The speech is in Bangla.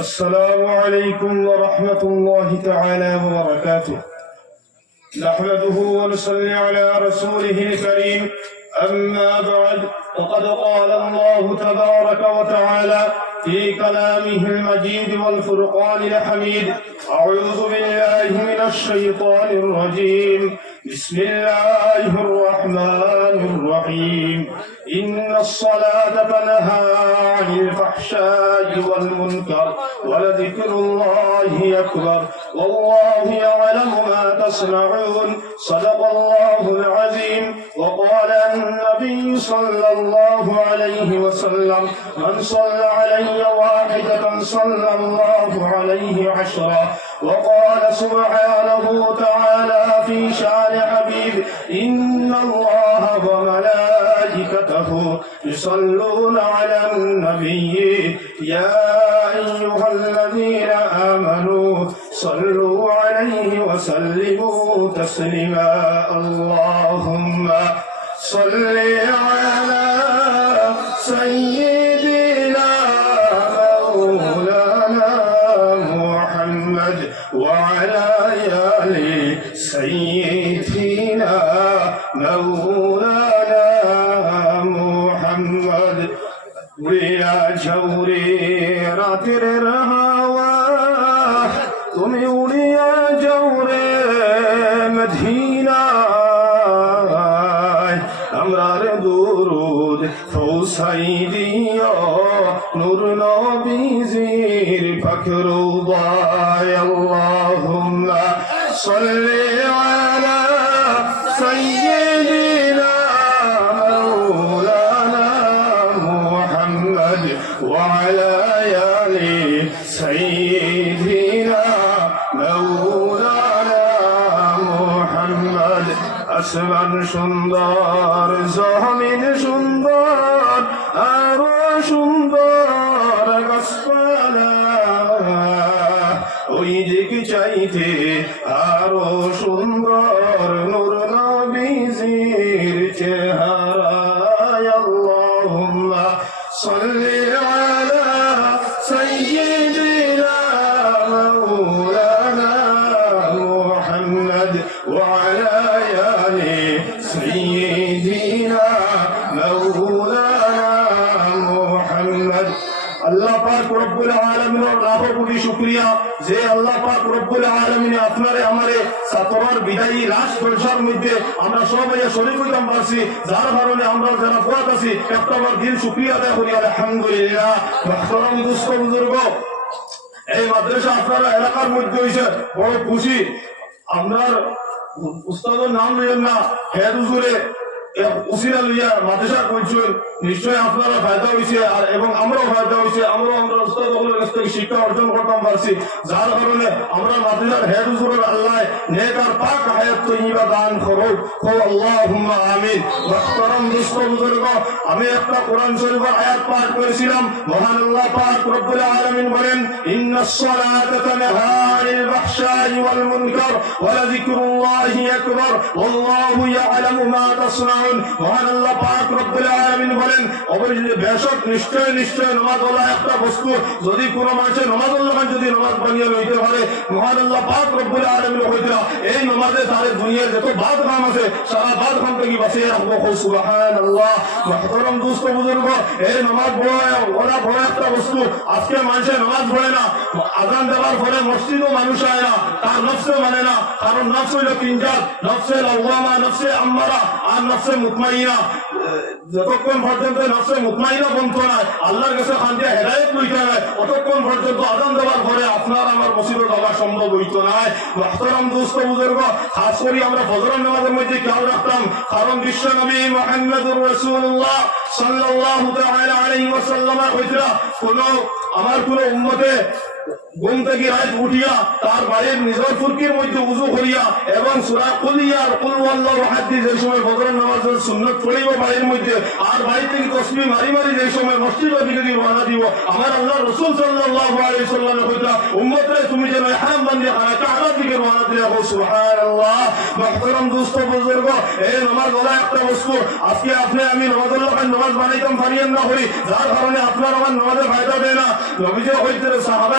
السلام عليكم ورحمة الله تعالى وبركاته. نحمده ونصلي على رسوله الكريم. أما بعد، فقد قال الله تبارك وتعالى في كلامه المجيد والفرقان الحميد: أعوذ بالله من الشيطان الرجيم. بسم الله الرحمن الرحيم. إن الصلاة تنهى عن الفحشاء والمنكر ولذكر الله أكبر والله يعلم ما تصنعون. صدق الله العظيم. وقال النبي صلى الله عليه وسلم: من صلى علي واحدة صلى الله عليه عشرا. وقال سبحانه تعالى في شان حبيب: إن الله وملائكته يصلون على النبي يا أيها الذين آمنوا صلوا عليه وسلموا تسليما. اللهم صل على سيدنا مولانا محمد وعلى آل سيدنا مولانا محمد. উড়িয়া ঝৌরে রাতের হাওয়া, তুমি উড়িয়া ঝৌরে মদিনায়, আমরার দুরুদ পৌঁছাই দিও নূর নবীজির ফখরুদ্দায়। আল্লাহুম্মা সাল্লি আলা সাইয়্যিদিনা মাওলানা মুহাম্মদ ওয়া আলা আলি সাইয়্যিদিনা মাওলানা মুহাম্মদ। আসমান সুন্দর, জমিন সুন্দর, আরো সুন্দর গাছপালা, ওই দিক চাইতে আরো সুন্দর নূর নবীজির চেহারা। আল্লাহুম্মা সাল্লি আলা সাইয়্যিদিনা মাওলানা মুহাম্মদ ওয়া আলা আলি সাইয়্যিদিনা মাওলানা মুহাম্মদ। আল্লাহ পাক রব্বুল আলামিনের লাখো কোটি শুকরিয়া যে আল্লাহ পাক রব্বুল আলামিন আপনারে আমারে সাতবার বিদায়ী লাশ জলসার মধ্যে আমরা সবাই শরীক হইতাম পারছি, যার কারণে আমরা যারা ফুয়াত আছি একটাবার দিন শুকরিয়া আদায় করি আলহামদুলিল্লাহ। মুহতারাম দোস্ত বুজুর্গ, এই মাদ্রাসা আপনারা এলাকার মধ্যে হইছে বড় খুশি। আপনার উস্তাদের নাম লইয়েন না, হেড হুজুরে উসিলা লইয়া মাদ্রাসা করছেন, নিশ্চয়ই আপনারা ফায়দা হয়েছে আর এবং আমরাও ফায়দা হয়েছে। আমরা উস্তাদগুলোর কাছ থেকে শিক্ষা অর্জন করতাম পারছি, যার কারণে আমরা মাদ্রাসার হেড হুজুরের আল্লাহ নেক আর পাক হায়াত তৈয়বা দান করুক। আল্লাহুম্মা আমিন। মুহতারাম দোস্ত বুজুর্গ, আমি একটা কোরআন শরীফের আয়াত পাঠ করেছিলাম। মহান আল্লাহ পাক রব্বুল আলামিন বলেন: ইন্নাস সালাতা তানহা আনিল ফাহশাই ওয়াল মুনকার ওয়া লাযিকরুল্লাহি আকবার ওয়াল্লাহু ইয়ালামু মা তাসনাউন। মহান আল্লাহ পাক রব্বুল আলামিন বলেন, অবশ্যই বেশক নিশ্চয় নিশ্চয় নামাজ হলো একটা বস্তু, যদি কোনো মানুষের নামাজ যদি নামাজ বানিয়ে লইতে পারে, মহান আল্লাহ পাক রব্বুল আলামিন হইতরা এই নামাজে তার দুনিয়ার যত বাদ কাম আছে সারা বাদ কাম থেকে বাঁচিয়ে রাখবো। সুবহানাল্লাহ। মুহতারাম দোস্ত বুজুর্গ, এই নামাজ ওরা বড় একটা বস্তু। আজকে মানুষের নামাজ পড়ে না, আযান দেওয়ার পরে মসজিদও মানুষ আয় না, তার নফসে মানে না। কারণ নফস হইল তিনজাত: নফসে লাওয়ামা, নফসে আম্মারা আর নফসে মুতমাইনা। যতক্ষণ পর্যন্ত নফসে মুতমাইনা বন্ধ নয়, আল্লাহর কাছে শান্তি হেদায়েত লইতে হয়, ততক্ষণ পর্যন্ত আযান দেওয়ার পরে আপনার আমার মসজিদে যাওয়া সম্ভব হইত নাই। মুহতারাম দোস্ত বুজুর্গ, খাস করে আমরা ফজরের নামাজের মধ্যে খেয়াল রাখতাম, কারণ বিশ্ব নবী মুহাম্মদুর রাসূলুল্লাহ সাল্লাল্লাহু তাআলা আলাইহি ওয়াসাল্লামের হইতরা আমার কোন উম্মতে ঘুম থেকে রাত উঠিয়া তার বাড়ির নিজের ফুরকির মধ্যে উযু করিয়া এবং সূরা কুলিয়া আর কুল ওয়াল্লাহু আহাদ যে সময় ফজরের নামাজের সুন্নাত পড়িব বাড়ির মধ্যে, আর বাড়ি থেকে তাসবিহ মারি মারি যে সময় মসজিদের দিকে রওনা দিব, আমার আল্লাহর রাসূল সাল্লাল্লাহু আলাইহি ওয়াসাল্লাম কইতা, উম্মতরে তুমি যেন ইহরাম বাঁধিয়া কাবার দিকে রওনা দিও। সুবহানাল্লাহ। মুহতারাম দোস্ত বুজুর্গ, এই নামাজ হলো একটা বস্তু। আজকে আপনি আমি নামাজ বানাইতাম পারিয়েন না হই, যার কারণে আপনার আমার নামাজের ফায়দা দেয় না। নবীজি কইতেন সাহাবা